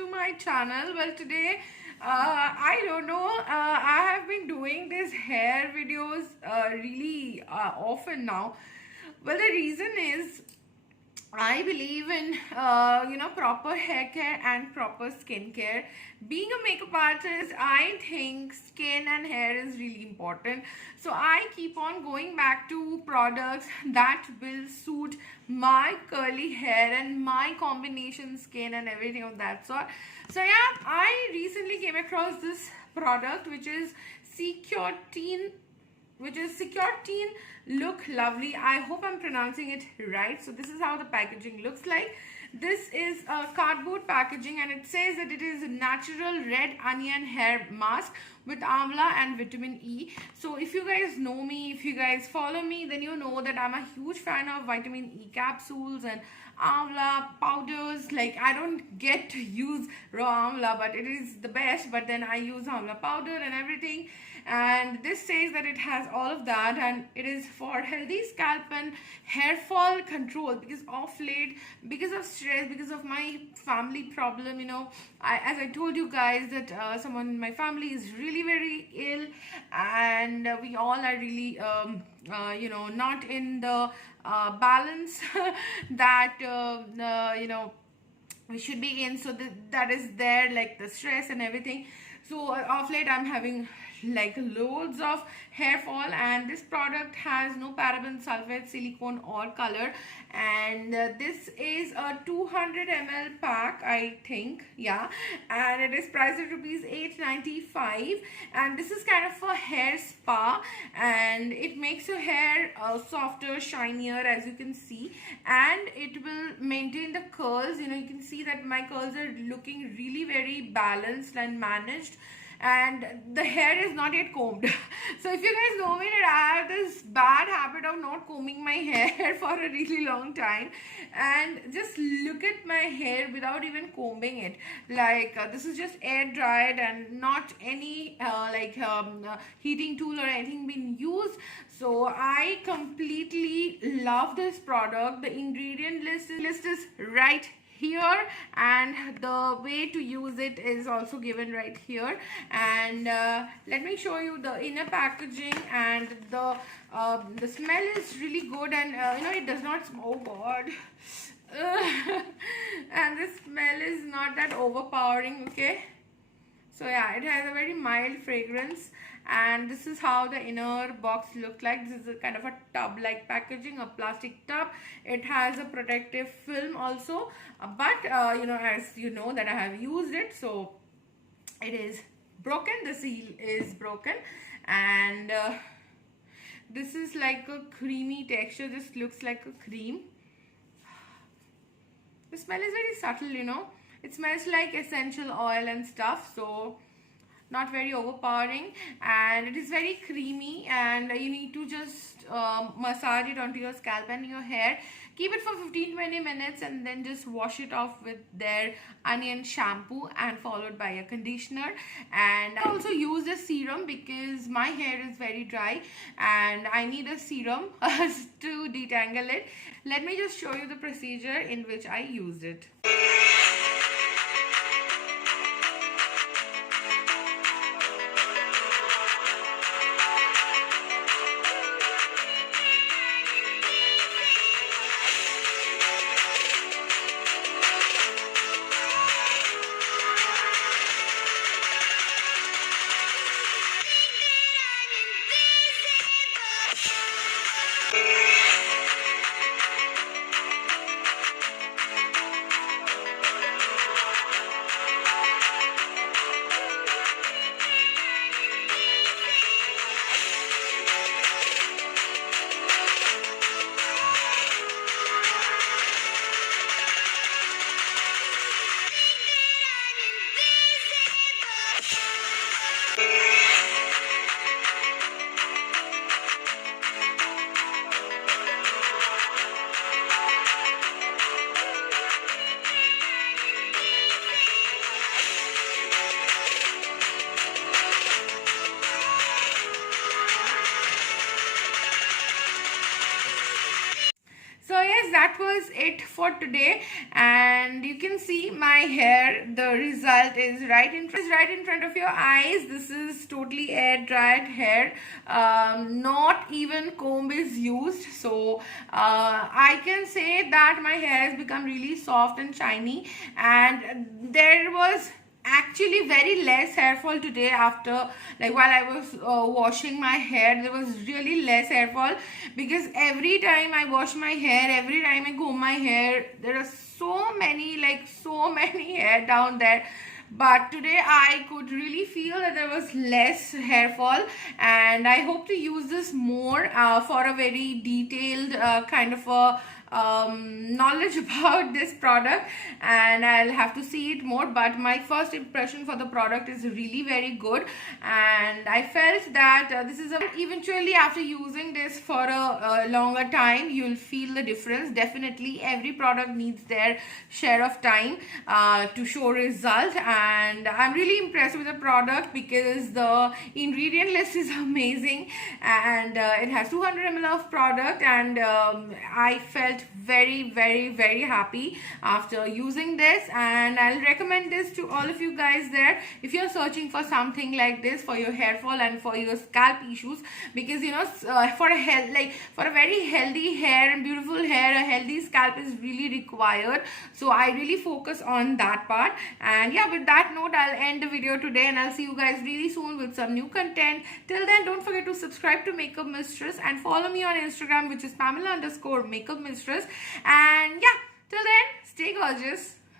to my channel. Well, today I don't know, I have been doing these hair videos really often now. Well, the reason is I believe in proper hair care and proper skin care. Being a makeup artist, I think skin and hair is really important. So I keep on going back to products that will suit my curly hair and my combination skin and everything of that sort. So yeah, I recently came across this product which is Secure Teen Look Lovely. I hope I'm pronouncing it right. So this is how the packaging looks like. This is a cardboard packaging and it says that it is a natural red onion hair mask with amla and vitamin E. So if you guys know me, if you guys follow me, then you know that I'm a huge fan of vitamin E capsules and amla powders. Like, I don't get to use raw amla, but it is the best. But then I use amla powder and everything, and this says that it has all of that, and it is for healthy scalp and hair fall control. Because of late, because of stress, because of my family problem, as I told you guys that someone in my family is really very ill, and we all are really not in the balance that we should be in. So that is there, like the stress and everything. So of late I'm having like loads of hair fall, and this product has no paraben, sulfate, silicone or color. And this is a 200 ml pack, I think. Yeah, and it is priced at rupees 895, and this is kind of a hair spa, and it makes your hair softer, shinier, as you can see, and it will maintain the curls. You can see that my curls are looking really very balanced and managed, and the hair is not yet combed. So if you guys know me, that I have this bad habit of not combing my hair for a really long time, and just look at my hair without even combing it. Like this is just air dried and not any heating tool or anything being used. So I completely love this product. The ingredient list is right here, and the way to use it is also given right here. And let me show you the inner packaging, and the smell is really good, and it does not smell, oh god. And the smell is not that overpowering. Okay, so yeah, it has a very mild fragrance, and this is how the inner box looks like. This is a kind of a tub like packaging, a plastic tub. It has a protective film also, but as you know that I have used it, so it is broken. The seal is broken, and this is like a creamy texture. This looks like a cream. The smell is very subtle. It smells like essential oil and stuff, so not very overpowering, and it is very creamy, and you need to just massage it onto your scalp and your hair. Keep it for 15-20 minutes, and then just wash it off with their onion shampoo, and followed by a conditioner. And I also use a serum because my hair is very dry and I need a serum to detangle it. Let me just show you the procedure in which I used it. that was it for today. And you can see my hair, the result is right in front of your eyes. This is totally air dried hair, not even comb is used. So I can say that my hair has become really soft and shiny, and there was actually very less hair fall today. After, like, while I was washing my hair, there was really less hair fall, because every time I wash my hair, every time I comb my hair, there are so many hair down there. But today I could really feel that there was less hair fall, and I hope to use this more for a very detailed kind of a knowledge about this product, and I'll have to see it more. But my first impression for the product is really very good, and I felt that this is eventually, after using this for a longer time, you'll feel the difference. Definitely every product needs their share of time to show result, and I'm really impressed with the product because the ingredient list is amazing, and it has 200 ml of product, and I felt very happy after using this, and I'll recommend this to all of you guys there if you're searching for something like this for your hair fall and for your scalp issues. Because for a very healthy hair and beautiful hair, a healthy scalp is really required. So I really focus on that part. And yeah, with that note, I'll end the video today, and I'll see you guys really soon with some new content. Till then, don't forget to subscribe to Makeup Mistress and follow me on Instagram, which is Pamela_Makeup Mistress. And yeah, till then, stay gorgeous.